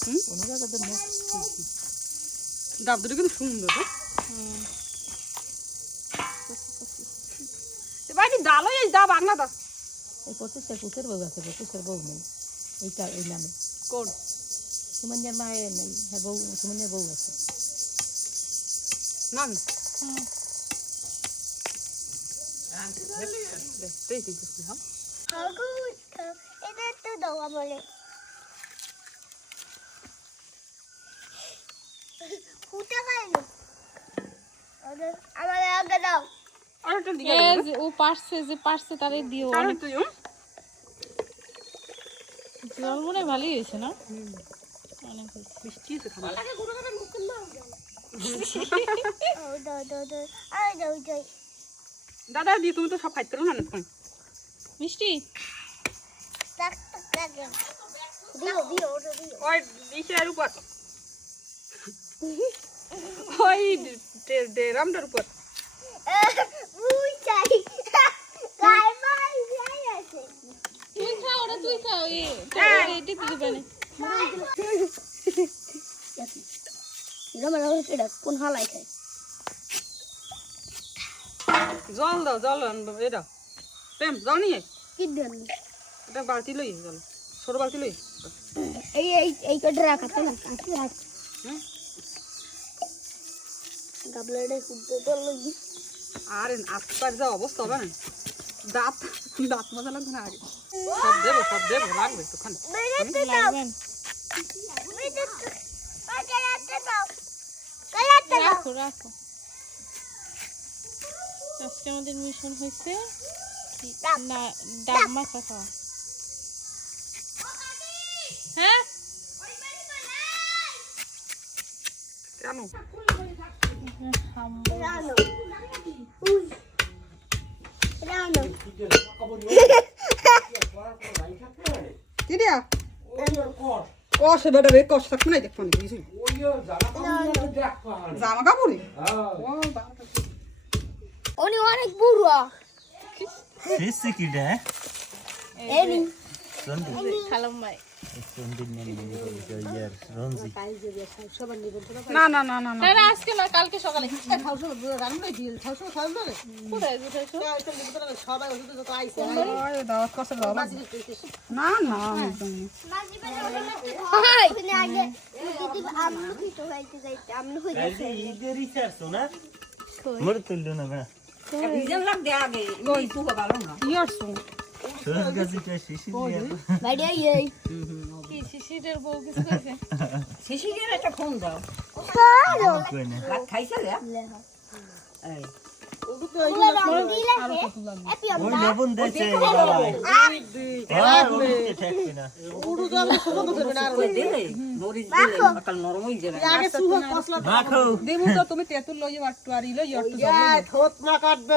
কোনো জায়গাতে ডাব দুটো কিন্তু সুন্দর বাড়ি ডাল হয়ে যা বাংলা দা এই প্রতিষ্ঠার কুচের বউ আছে প্রতিষ্ঠার বউ নেই এইটা এই নামে কোন সুমন্যার মায়ের নেই হ্যাঁ বউ সুমন্যার বউ আছে না ও পারছে যে পারছে তারে দিও অনেক জল মনে ভালোই হয়েছে না অনেক মিষ্টি আছে খাবার দাদা দি তুমি তো সব খাইতে পারো না মিষ্টি ওই ডিশের উপর ওই ড্রামটার উপর তুই খা ওটা তুই খা এটি তুই বানে কোন হালাই খায় জল দাও জল আনবো এই দাও প্রেম জল নিয়ে কি দেন এটা বালতি লই জল ছোট বালতি লই এই এই এই কটা রাখাতে না কাছে রাখ গাবলাটা খুঁজতে তো লাগি আর আত্মার যা অবস্থা হবে না দাঁত দাঁত মজা লাগবে না আগে সব দেবো লাগবে তো খান লাগবেন রাখো রাখো আজকে আমাদের মিশন হয়েছে না ডাব মাখা খাওয়া হ্যাঁ কেন কি দিয়া কষে বেটা রে কষ থাকবে না দেখো না কিছু জামা কাপড়ে উনি অনেক বুড়ো ফিসি কিডা এনি খালাম ভাই না না না না না না আজকে না কালকে সকালে ওই দাওয়াত করছে দাও না না একদম তুমি আগে দিদি আমলু খেতে হইতে যাইতে আমলু হইতে ঈদের রিচার্জ না মোর তুললো না না রিজন লাগ দে আগে ওই তুই ভালো না ইয়ারসু সরস গাছিটা শিশি দিয়া বাইরে এই কি শিশিরের বউ কিছু করেছে শিশিরের একটা ফোন দাও কই না ভাত খাইছে রে এই ওই লবণ দেছে বাবাই হ্যাঁ ওই ঠেকবে না কই দিলে মরিচ দিলে কাল নরম হই যাবে মাখো দেবু তো তুমি তেতুল লই যাও আর ইলো ইয়টু জল ঠোঁট না কাটবে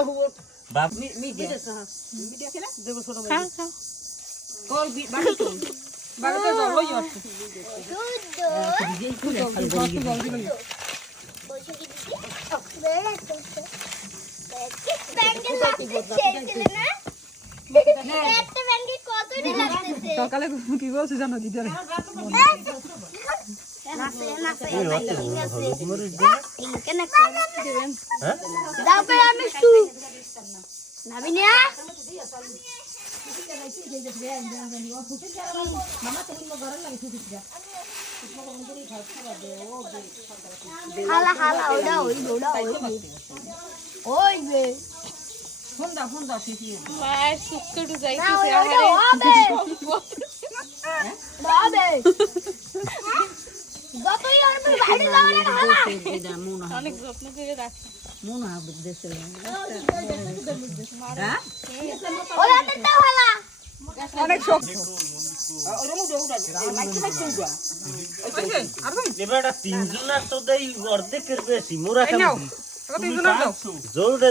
বাপ মিডিয়া খেলা দেবো ছোট খা খা কল বাড়ি তো বাড়িতে জল লই ইয়টু সকালে কি বলছে জানো দিদারে ওই হতে হলুদ মরিচ দে হ্যাঁ ফোন দাও শিশির মায়ের সুক্তটু যাইতেছে আহারে অনেক যত্ন করে রাখে মনে হবে দেশের অনেক শখ এবারে তিনজন আর তো দেই অর্ধেকের বেশি মোরা এই নাও খাবো তিনজন নাও জল দে